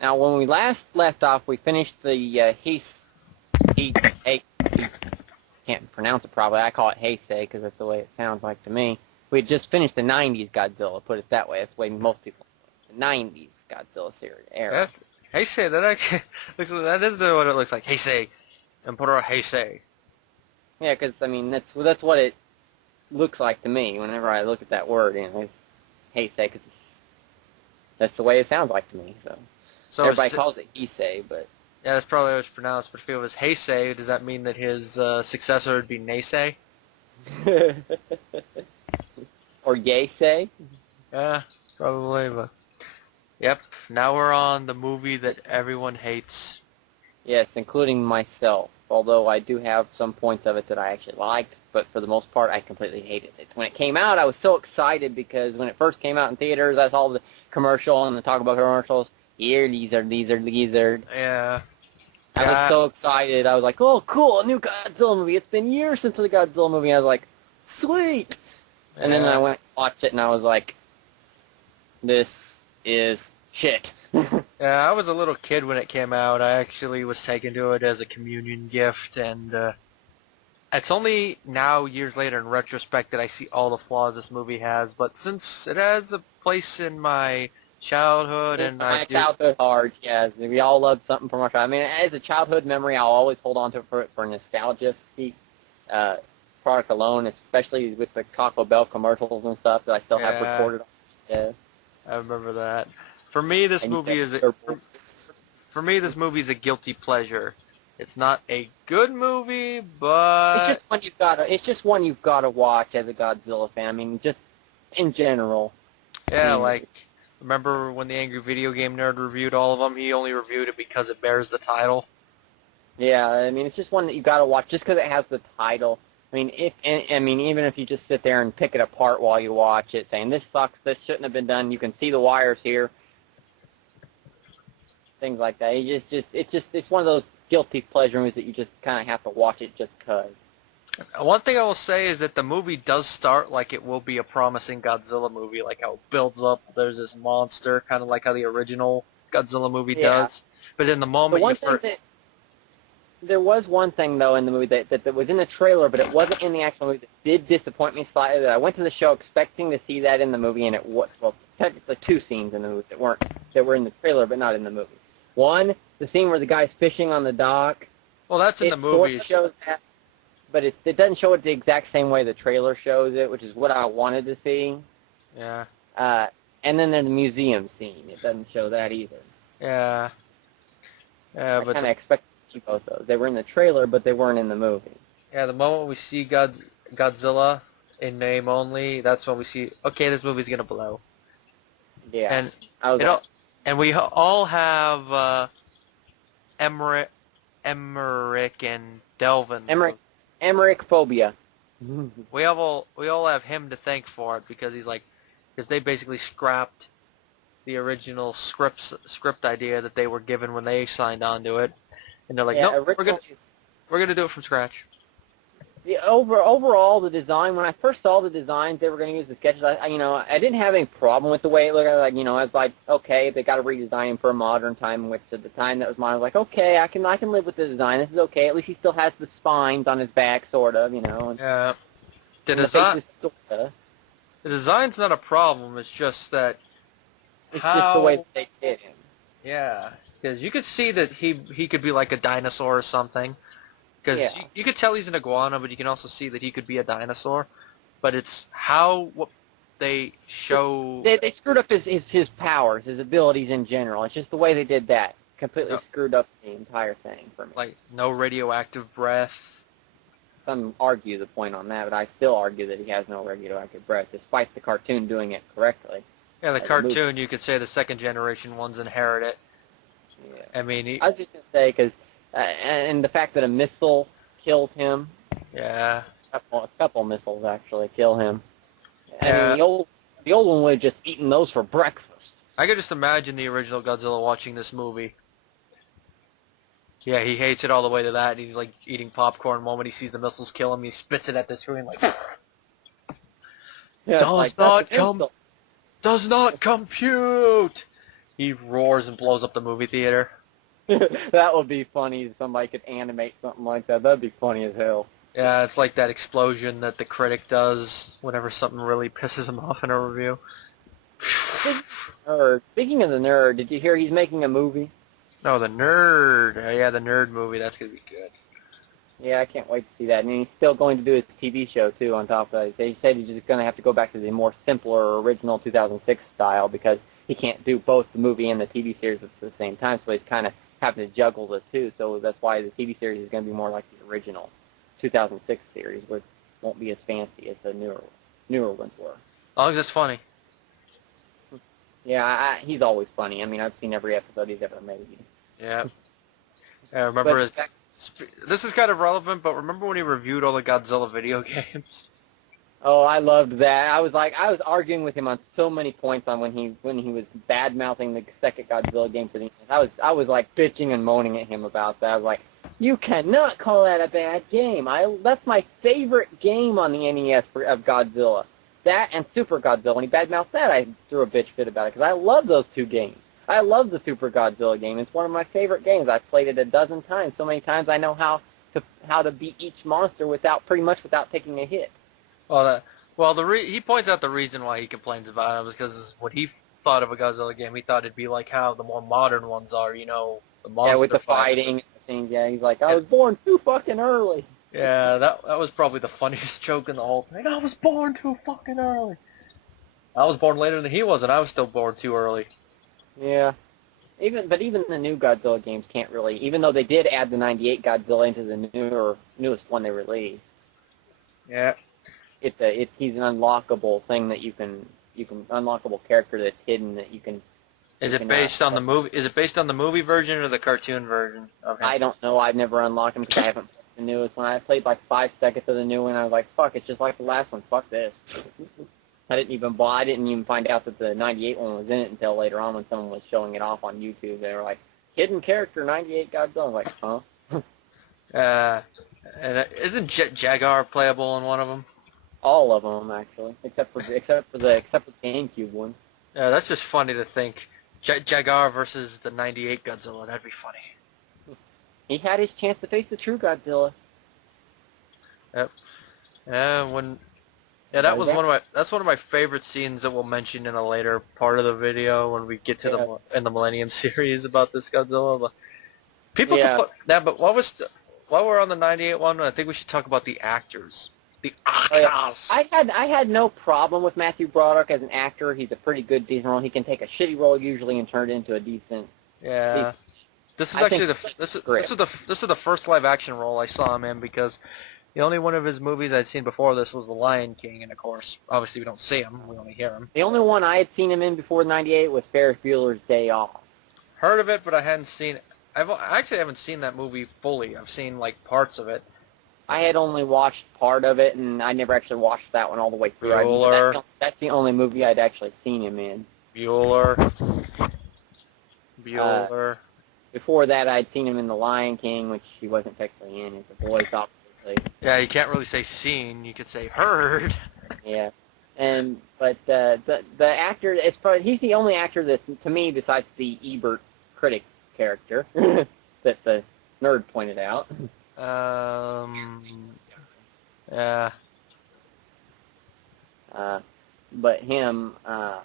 Now, when we last left off, we finished the he can't pronounce it properly. I call it Heisei because that's the way it sounds like to me. We had just finished the 90s Godzilla, put it that way. That's the way most people the 90s Godzilla series era. Heisei, that actually looks like, that isn't what it looks like. Heisei. Emperor Heisei. Yeah, because, I mean, that's what it looks like to me whenever I look at that word. You know, it's Heisei because that's the way it sounds like to me. So everybody calls it Heisei, but... Yeah, that's probably how it's pronounced, but if it was Heisei, does that mean that his successor would be Neisei? Or Yeisei? Yeah, probably, but... Yep, now we're on the movie that everyone hates. Yes, including myself, although I do have some points of it that I actually liked, but for the most part, I completely hated it. When it came out, I was so excited because when it first came out in theaters, I saw the commercial and the talk about commercials. Here, lizard. Yeah. I was so excited. I was like, oh, cool, a new Godzilla movie. It's been years since the Godzilla movie. I was like, sweet. And then I went and watched it, and I was like, this is shit. Yeah, I was a little kid when it came out. I actually was taken to it as a communion gift, and it's only now, years later, in retrospect, that I see all the flaws this movie has. But since it has a place in my childhood, and my childhood hard, yes. We all loved something from our childhood. I mean, as a childhood memory, I'll always hold on to it for nostalgia. Product alone, especially with the Taco Bell commercials and stuff that I still have recorded. Yes, I remember that. For me, this movie is a guilty pleasure. It's not a good movie, but it's just one you've gotta watch as a Godzilla fan. I mean, just in general. Yeah, like remember when the Angry Video Game Nerd reviewed all of them? He only reviewed it because it bears the title. Yeah, I mean, it's just one that you gotta watch just because it has the title. I mean, even if you just sit there and pick it apart while you watch it, saying this sucks, this shouldn't have been done. You can see the wires here, things like that. It's one of those guilty pleasure movies that you just kind of have to watch it just cause. One thing I will say is that the movie does start like it will be a promising Godzilla movie, like how it builds up. There's this monster, kind of like how the original Godzilla movie does. But in the moment, there was one thing, though, in the movie that was in the trailer, but it wasn't in the actual movie, that did disappoint me slightly. That I went to the show expecting to see that in the movie, and it was, well, technically two scenes in the movie that were in the trailer, but not in the movie. One, the scene where the guy's fishing on the dock. Well, that's in the movie. It shows that, but it doesn't show it the exact same way the trailer shows it, which is what I wanted to see. Yeah. And then there's the museum scene. It doesn't show that either. Yeah. Yeah, I kind of expected to see both those. They were in the trailer, but they weren't in the movie. Yeah, the moment we see Godzilla in name only, that's when we see, okay, this movie's gonna blow. Yeah. And we all have Emmerich and Delvin. Emmerich phobia. We all have him to thank for it because they basically scrapped the original script idea that they were given when they signed on to it, and they're like, nope, we're gonna do it from scratch. Overall, the design, when I first saw the designs they were going to use the sketches, I didn't have any problem with the way it looked. I was like, okay, they got to redesign him for a modern time, which at the time that was mine. I was like, okay, I can live with the design. This is okay. At least he still has the spines on his back, sort of, Yeah. The design's not a problem. It's just that just the way that they did him. Yeah, because you could see that he could be like a dinosaur or something. Because you could tell he's an iguana, but you can also see that he could be a dinosaur. But it's what they show. They screwed up his powers, his abilities in general. It's just the way they did that. Completely screwed up the entire thing for me. Like, no radioactive breath. Some argue the point on that, but I still argue that he has no radioactive breath, despite the cartoon doing it correctly. Yeah, the cartoon, you could say the second-generation ones inherit it. Yeah. I mean, I was just going to say, because... and the fact that a missile killed him. Yeah. A couple missiles actually kill him. Yeah. I mean, the old one would have just eaten those for breakfast. I could just imagine the original Godzilla watching this movie. Yeah, he hates it all the way to that, and he's like eating popcorn the moment he sees the missiles kill him. He spits it at the screen like. Yeah, does not compute. he roars and blows up the movie theater. That would be funny if somebody could animate something like that. That'd be funny as hell. Yeah, it's like that explosion that the critic does whenever something really pisses him off in a review. Speaking of the nerd, did you hear he's making a movie? No, the nerd. Yeah, the nerd movie. That's gonna be good. Yeah, I can't wait to see that. And he's still going to do his TV show, too, on top of that. He said he's just going to have to go back to the more simpler, original 2006 style because he can't do both the movie and the TV series at the same time, so he's kind of having to juggle the two. So that's why the TV series is going to be more like the original 2006 series, which won't be as fancy as the newer ones were. As long as it's funny. Yeah, he's always funny. I mean, I've seen every episode he's ever made. Yeah. I remember this is kind of relevant, but remember when he reviewed all the Godzilla video games? Oh, I loved that. I was arguing with him on so many points on when he was bad mouthing the second Godzilla game for the I was like bitching and moaning at him about that. I was like, you cannot call that a bad game. That's my favorite game on the NES of Godzilla. That and Super Godzilla. When he badmouthed that, I threw a bitch fit about it because I love those two games. I love the Super Godzilla game. It's one of my favorite games. I've played it a dozen times. So many times I know how to beat each monster without taking a hit. He points out the reason why he complains about it was because when he thought of a Godzilla game, he thought it'd be like how the more modern ones are, the monster with the fighting and things. Yeah, he's like, I was born too fucking early. Yeah, that was probably the funniest joke in the whole thing. I was born too fucking early. I was born later than he was, and I was still born too early. Yeah. Even the new Godzilla games can't really, even though they did add the 98 Godzilla into the newest one they released. Yeah. He's an unlockable thing that you can unlockable character that's hidden that you can. Is it based on the movie? Is it based on the movie version or the cartoon version? Okay. I don't know. I've never unlocked them because I haven't played the newest one. I played like 5 seconds of the new one. I was like, fuck, it's just like the last one. Fuck this. I didn't even find out that the 98 one was in it until later on when someone was showing it off on YouTube. They were like, hidden character 98 Godzilla. I was like, huh? And isn't Jaguar playable in one of them? All of them actually, except for the GameCube one. Yeah, that's just funny to think. Jaguar versus the 98 Godzilla. That'd be funny. He had his chance to face the true Godzilla. Yep. That's one of my favorite scenes that we'll mention in a later part of the video when we get to the Millennium series about this Godzilla. But but while we're on the 98 one, I think we should talk about the actors. The actors. I had no problem with Matthew Broderick as an actor. He's a pretty good, decent role. He can take a shitty role usually and turn it into a decent. Yeah. This is the first live action role I saw him in because the only one of his movies I'd seen before this was The Lion King, and of course, obviously we don't see him, we only hear him. The only one I had seen him in before '98 was Ferris Bueller's Day Off. Heard of it, but I hadn't seen it. I actually haven't seen that movie fully. I've seen like parts of it. I had only watched part of it, and I never actually watched that one all the way through. Bueller. That's the only movie I'd actually seen him in. Bueller. Before that, I'd seen him in The Lion King, which he wasn't technically in. He's a voice, obviously. Yeah, you can't really say seen. You could say heard. Yeah, but the actor, he's the only actor that, to me, besides the Ebert critic character that the nerd pointed out. Yeah. But him, I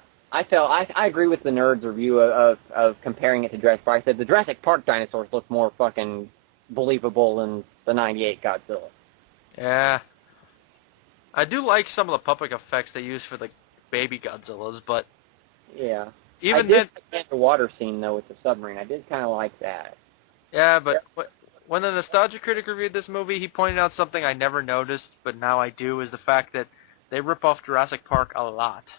agree with the nerd's review of comparing it to Jurassic Park. I said the Jurassic Park dinosaurs look more fucking believable than the 98 Godzilla. Yeah. I do like some of the puppet effects they use for the baby Godzillas, but yeah. Even then, the water scene though with the submarine, I did kind of like that. Yeah, but when the Nostalgia Critic reviewed this movie, he pointed out something I never noticed, but now I do, is the fact that they rip off Jurassic Park a lot.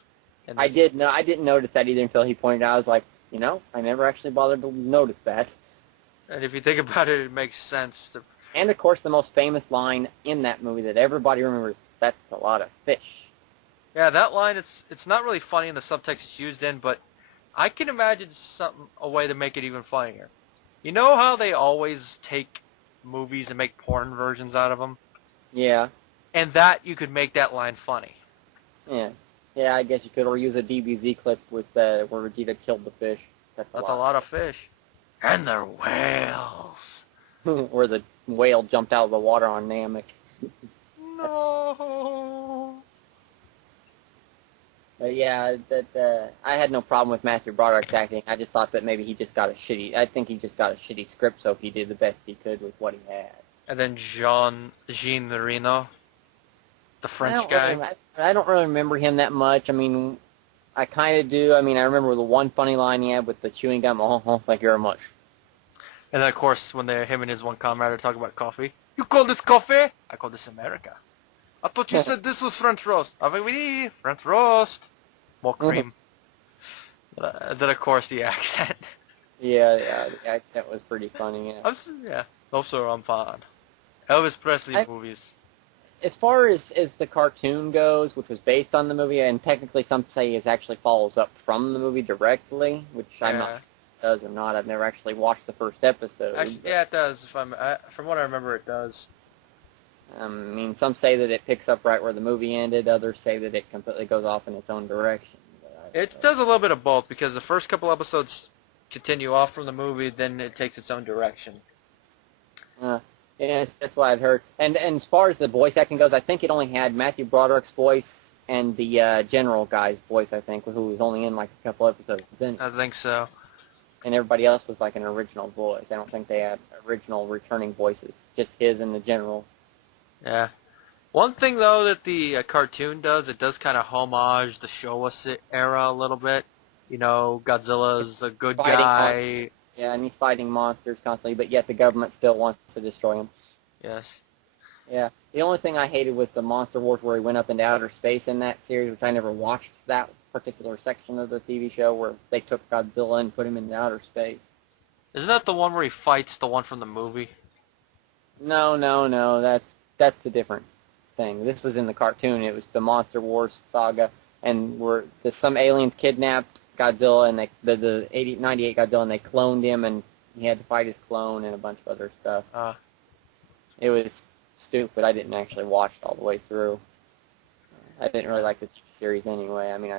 I didn't notice that either until he pointed out. I was like, I never actually bothered to notice that. And if you think about it, it makes sense. And of course, the most famous line in that movie that everybody remembers, "That's a lot of fish." Yeah, that line, it's not really funny in the subtext it's used in, but I can imagine a way to make it even funnier. You know how they always take movies and make porn versions out of them? Yeah. And that, you could make that line funny. Yeah. Yeah, I guess you could, or use a DBZ clip with where Vegeta killed the fish. That's a lot of fish. And they're whales. Where the whale jumped out of the water on Namek. No. But yeah, I had no problem with Matthew Broderick's acting. I just thought that maybe he just got a shitty. I think he just got a shitty script, so he did the best he could with what he had. And then Jean Reno, the French guy. I don't really remember him that much. I mean, I kind of do. I mean, I remember the one funny line he had with the chewing gum. Oh, thank you very much. And then, of course, when him and his one comrade are talking about coffee. You call this coffee? I call this America. I thought you said this was French roast. I mean, we French roast. More cream. Then, of course, the accent. Yeah, the accent was pretty funny, Yeah. Also, I'm fine. Elvis Presley movies. As far as the cartoon goes, which was based on the movie, and technically some say it actually follows up from the movie directly, which I'm not sure if it does or not. I've never actually watched the first episode. Actually, yeah, it does. From what I remember, it does. I mean, some say that it picks up right where the movie ended. Others say that it completely goes off in its own direction. It does a little bit of both, because the first couple episodes continue off from the movie, then it takes its own direction. Yeah, that's what I've heard. And as far as the voice acting goes, I think it only had Matthew Broderick's voice and the general guy's voice, I think, who was only in like a couple episodes. I think so. And everybody else was like an original voice. I don't think they had original returning voices, just his and the general. Yeah. One thing, though, that the cartoon does, it does kind of homage the Showa era a little bit. You know, Godzilla's a good guy. Monsters. Yeah, and he's fighting monsters constantly, but yet the government still wants to destroy him. Yes. Yeah. The only thing I hated was the Monster Wars where he went up into outer space in that series, which I never watched that particular section of the TV show where they took Godzilla and put him into outer space. Isn't that the one where he fights the one from the movie? No. That's a different thing. This was in the cartoon. It was the Monster Wars saga, and some aliens kidnapped Godzilla, and the 98 Godzilla, and they cloned him, and he had to fight his clone and a bunch of other stuff. It was stupid. I didn't actually watch it all the way through. I didn't really like the series anyway. I mean,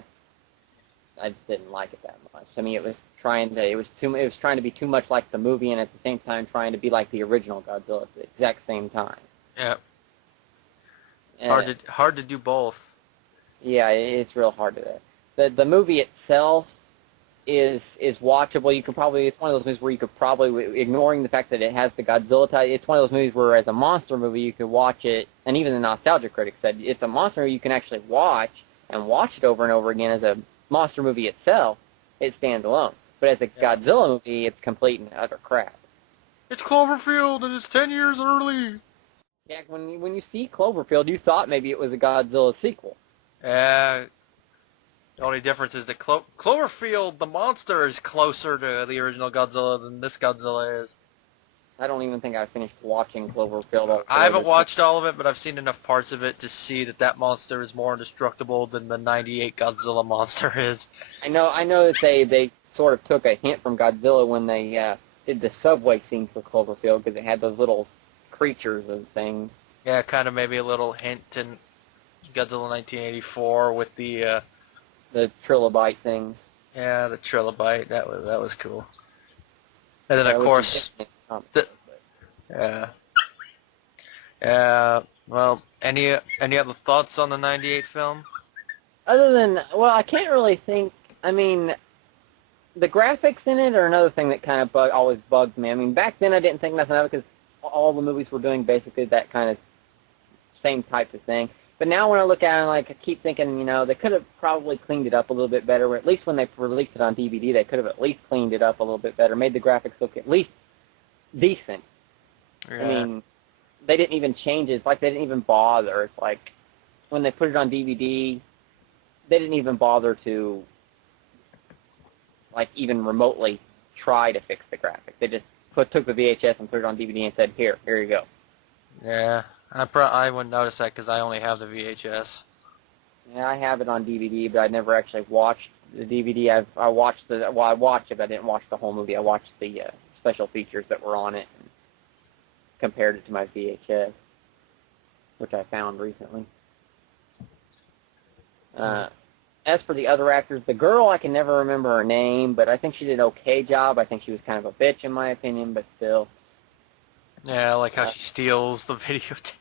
I just didn't like it that much. I mean, it was trying to be too much like the movie, and at the same time trying to be like the original Godzilla at the exact same time. Yeah. Hard to do both. Yeah, it's real hard to do. The movie itself is watchable. It's one of those movies where you could probably, ignoring the fact that it has the Godzilla title, it's one of those movies where as a monster movie you could watch it, and even the nostalgia critics said it's a monster movie you can actually watch it over and over again as a monster movie itself. It stands alone. But as a Godzilla movie, it's complete and utter crap. It's Cloverfield and it's 10 years early. Yeah, when you see Cloverfield, you thought maybe it was a Godzilla sequel. The only difference is that Cloverfield, the monster, is closer to the original Godzilla than this Godzilla is. I don't even think I finished watching Cloverfield. I haven't watched all of it, but I've seen enough parts of it to see that monster is more indestructible than the 98 Godzilla monster is. I know that they sort of took a hint from Godzilla when they did the subway scene for Cloverfield, because it had those little creatures and things. Yeah, kind of maybe a little hint in Godzilla 1984 with the trilobite things. Yeah, the trilobite. That was cool. And then of course, well, any other thoughts on the 98 film? Other than, well, I can't really think. I mean, the graphics in it are another thing that kind of always bugged me. I mean, back then I didn't think nothing of it because all the movies were doing basically that kind of same type of thing. But now when I look at it, like, I keep thinking, they could have probably cleaned it up a little bit better. Or at least when they released it on DVD, they could have at least cleaned it up a little bit better, made the graphics look at least decent. Yeah. I mean, they didn't even change it. It's like they didn't even bother. It's like when they put it on DVD, they didn't even bother to, like, even remotely try to fix the graphics. They just took the VHS and put it on DVD and said, here you go. Yeah. I wouldn't notice that because I only have the VHS. Yeah, I have it on DVD, but I never actually watched the DVD. I watched it, but I didn't watch the whole movie. I watched the special features that were on it and compared it to my VHS, which I found recently. as for the other actors, the girl, I can never remember her name, but I think she did an okay job. I think she was kind of a bitch in my opinion, but still. Yeah, I like how she steals the videotape.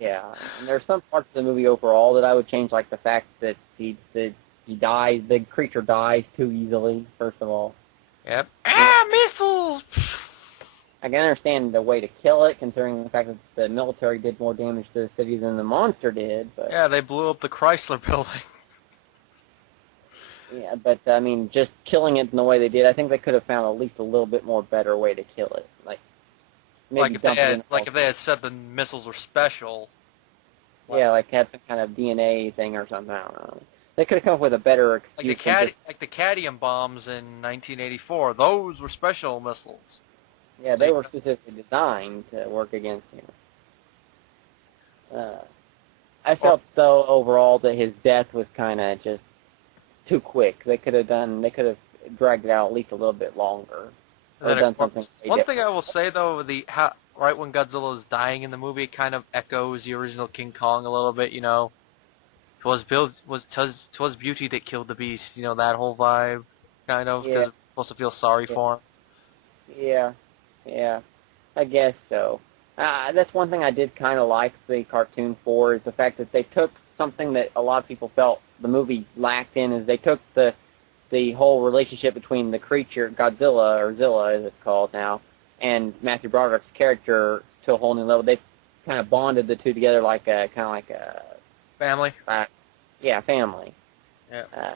Yeah, and there are some parts of the movie overall that I would change, like the fact that he dies, the creature dies too easily, first of all. Yep. You know, Missiles! I can understand the way to kill it, considering the fact that the military did more damage to the city than the monster did, but... Yeah, they blew up the Chrysler building. Yeah, but, I mean, just killing it in the way they did, I think they could have found at least a little bit more better way to kill it. Like, maybe If they had said the missiles were special. Yeah, like had some kind of DNA thing or something, I don't know. They could have come up with a better excuse. Like the cadmium bombs in 1984, those were special missiles. Yeah, they were specifically designed to work against him. I felt, though, overall, that his death was kind of just too quick. They could have dragged it out at least a little bit longer. Or done something one thing I will say, though, right when Godzilla is dying in the movie, it kind of echoes the original King Kong a little bit, you know. 'Twas beauty that killed the beast, you know, that whole vibe, kind of, because it's supposed to feel sorry for him. Yeah, I guess so. That's one thing I did kind of like the cartoon for, is the fact that they took something that a lot of people felt the movie lacked in, is they took the whole relationship between the creature, Godzilla, or Zilla as it's called now, and Matthew Broderick's character to a whole new level. They kind of bonded the two together like a family. Family. Yeah.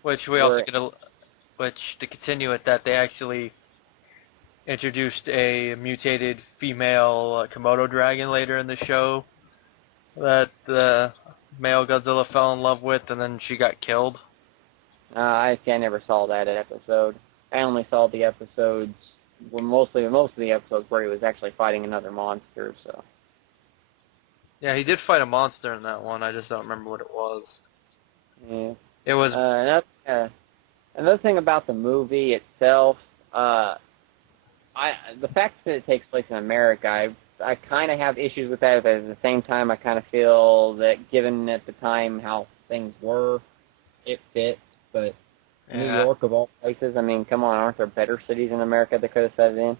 Which we also get to continue at that, they actually introduced a mutated female Komodo dragon later in the show that the male Godzilla fell in love with, and then she got killed. I never saw that episode. I only saw the episodes, most of the episodes where he was actually fighting another monster, so. Yeah, he did fight a monster in that one, I just don't remember what it was. Yeah. It was... another thing about the movie itself, the fact that it takes place in America, I kind of have issues with that, but at the same time I kind of feel that given at the time how things were, it fits. But New York, of all places, I mean, come on, aren't there better cities in America that could have set it in?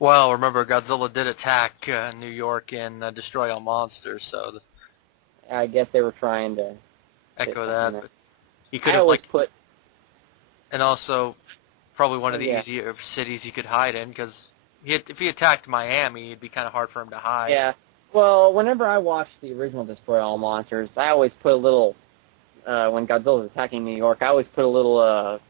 Well, remember, Godzilla did attack New York and destroy all monsters, so... I guess they were trying to... echo that, but he could have, and also, probably one of the easier cities he could hide in, because if he attacked Miami, it'd be kind of hard for him to hide. Yeah, well, whenever I watched the original Destroy All Monsters, I always put a little... when Godzilla's attacking New York, I always put a little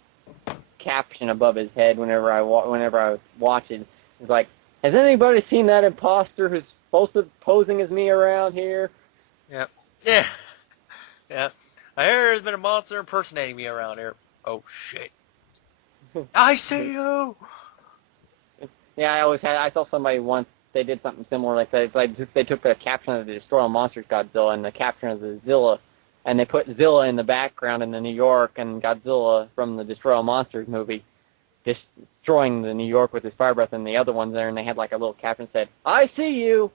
caption above his head whenever I watch it. It's like, has anybody seen that imposter who's supposed to posing as me around here? Yep. Yeah. Yeah. I hear there's been a monster impersonating me around here. Oh shit! I see you. Yeah, I saw somebody once. They did something similar like that. It's like they took the caption of the Destroy All Monsters Godzilla and the caption of the Zilla. And they put Zilla in the background in the New York and Godzilla from the Destroy All Monsters movie destroying the New York with his fire breath, and the other one's there, and they had like a little caption that said, I see you!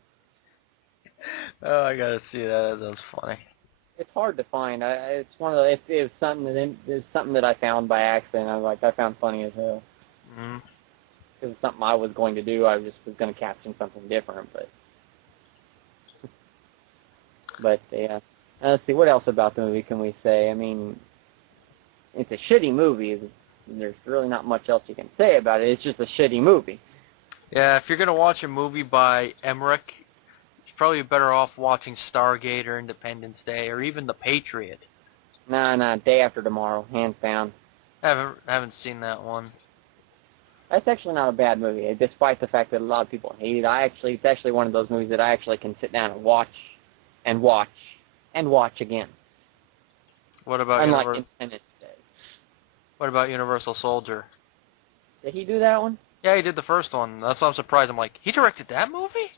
Oh, I gotta see that. That was funny. It's hard to find. It's one of the, it's something that I found by accident. I found funny as hell. Mm-hmm. It was something I was going to do. I just was going to caption something different, but yeah. Let's see, what else about the movie can we say? I mean, it's a shitty movie. There's really not much else you can say about it. It's just a shitty movie. Yeah, if you're going to watch a movie by Emmerich, you're probably better off watching Stargate or Independence Day or even The Patriot. Nah, Day After Tomorrow, hands down. Haven't seen that one. That's actually not a bad movie, despite the fact that a lot of people hate it. It's actually one of those movies that I actually can sit down and watch and watch and watch again. What about Independence Day? What about Universal Soldier? Did he do that one? Yeah, he did the first one. That's why I'm surprised. I'm like, he directed that movie?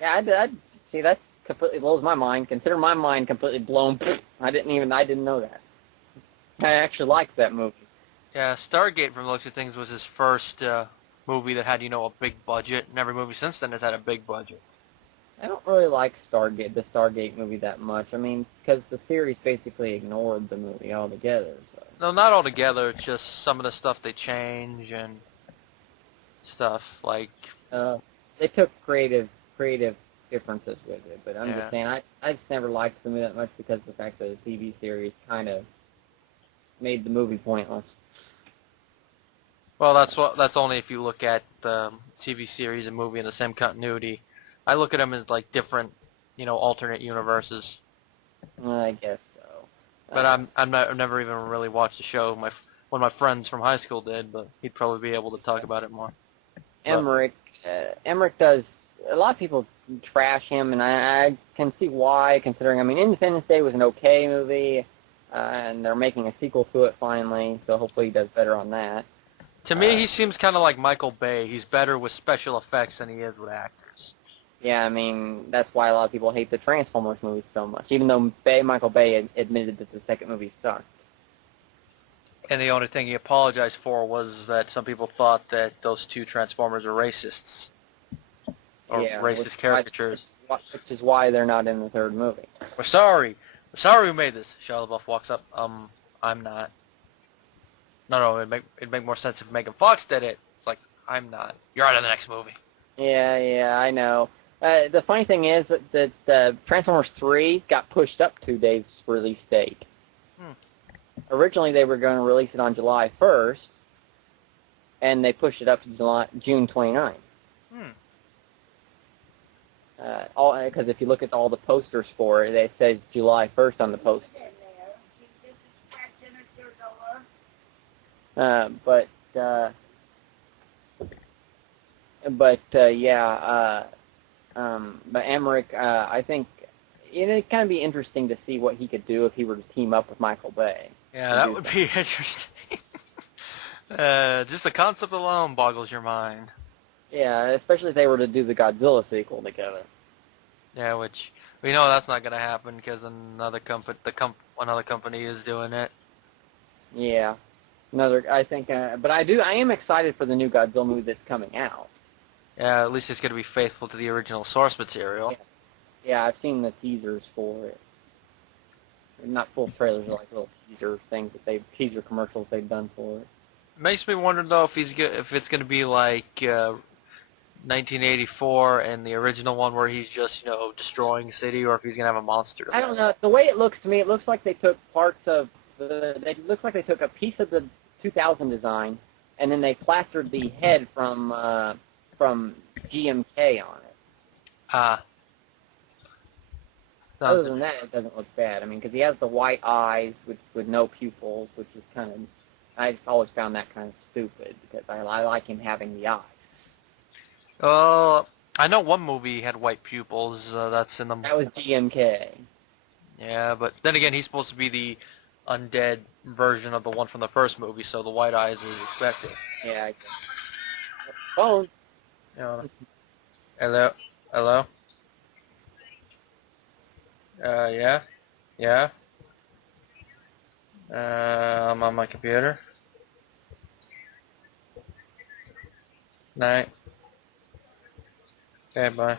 Yeah, I did. See, that completely blows my mind. Consider my mind completely blown. I didn't know that. I actually liked that movie. Yeah, Stargate, from the looks of things, was his first movie that had, a big budget, and every movie since then has had a big budget. I don't really like the Stargate movie that much. I mean, because the series basically ignored the movie altogether. So. No, not altogether. It's just some of the stuff they change and stuff like. They took creative differences with it, but I'm Yeah. just saying I just never liked the movie that much because of the fact that the TV series kind of made the movie pointless. Well, that's only if you look at the TV series and movie in the same continuity. I look at them as like different, alternate universes. I guess so. But I've never even really watched the show. One of my friends from high school did, but he'd probably be able to talk about it more. Emmerich does. A lot of people trash him, and I can see why. Considering, I mean, Independence Day was an okay movie, and they're making a sequel to it finally, so hopefully he does better on that. To me, he seems kind of like Michael Bay. He's better with special effects than he is with actors. Yeah, I mean, that's why a lot of people hate the Transformers movies so much, even though Michael Bay admitted that the second movie sucked. And the only thing he apologized for was that some people thought that those two Transformers are racists. Or racist caricatures. Which is why they're not in the third movie. We're sorry. We're sorry we made this. Shia LaBeouf walks up. I'm not. No, it'd make more sense if Megan Fox did it. It's like, I'm not. You're out of the next movie. Yeah, I know. The funny thing is that Transformers 3 got pushed up 2 days release date. Originally, they were going to release it on July 1st, and they pushed it up to June 29th. Because if you look at all the posters for it, it says July 1st on the poster. But Emmerich, I think it'd kind of be interesting to see what he could do if he were to team up with Michael Bay. Yeah, that would be interesting. Just the concept alone boggles your mind. Yeah, especially if they were to do the Godzilla sequel together. Yeah, which we know that's not going to happen because another company is doing it. Yeah, I think, but I am excited for the new Godzilla movie that's coming out. Yeah, at least it's going to be faithful to the original source material. Yeah, I've seen the teasers for it. Not full trailers, like little teaser things teaser commercials they've done for it. Makes me wonder though if it's going to be like 1984 and the original one where he's just destroying the city, or if he's going to have a monster. I don't know. The way it looks to me, it looks like they took parts of it looks like they took a piece of the 2000 design and then they plastered the head from GMK on it. Other than that, it doesn't look bad. I mean, because he has the white eyes with no pupils, which is kind of, I just always found that kind of stupid because I like him having the eyes. I know one movie had white pupils. That's in the. That was GMK. Yeah, but then again, he's supposed to be the undead version of the one from the first movie, so the white eyes is expected. Yeah. Phone. Hello. Yeah. I'm on my computer. Night. Okay, bye.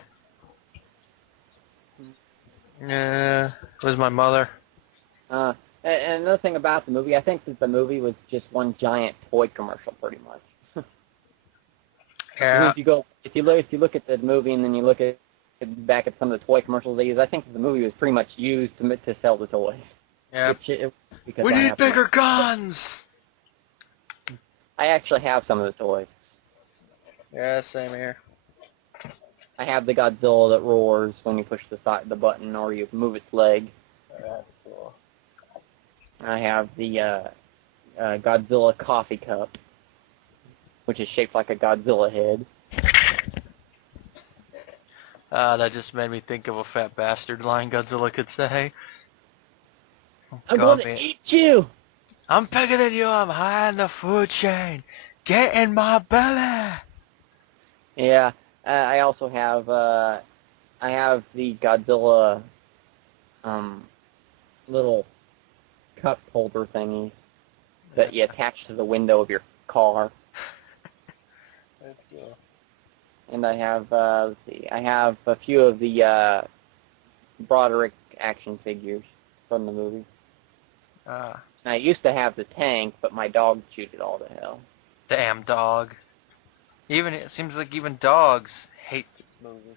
Where's my mother? And another thing about the movie, I think that the movie was just one giant toy commercial, pretty much. Yeah. If you look at the movie and then you look at back at some of the toy commercials they use, I think the movie was pretty much used to sell the toys. Yeah. We need bigger guns. I actually have some of the toys. Yeah, same here. I have the Godzilla that roars when you push the button or you move its leg. That's cool. I have the Godzilla coffee cup, which is shaped like a Godzilla head. That just made me think of a fat bastard line Godzilla could say. I'm going to eat you! I'm bigger than you, I'm high in the food chain. Get in my belly! Yeah. I also have the Godzilla little cup holder thingy that you attach to the window of your car. That's cool. And I have, let's see, I have a few of the Broderick action figures from the movie. I used to have the tank, but my dog chewed it all to hell. Damn dog. It seems like even dogs hate this movie.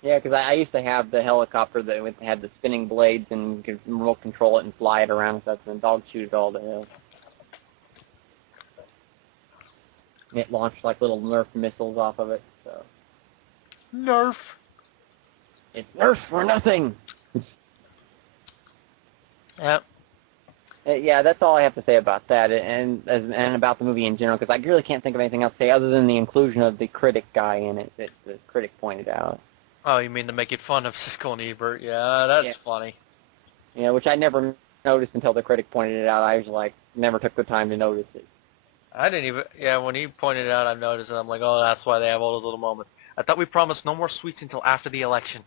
Yeah, because I used to have the helicopter that had the spinning blades and could remote control it and fly it around and stuff, and the dog chewed it all to hell. It launched like little Nerf missiles off of it, so. Nerf. It's Nerf for nothing! Yep. Yeah, that's all I have to say about that, and about the movie in general, because I really can't think of anything else to say other than the inclusion of the critic guy in it that the critic pointed out. Oh, you mean to make it fun of Siskel and Ebert? Yeah, that's funny. Yeah, which I never noticed until the critic pointed it out. I was like, never took the time to notice it. I didn't even, when he pointed it out, I noticed it. I'm like, oh, that's why they have all those little moments. I thought we promised no more sweets until after the election.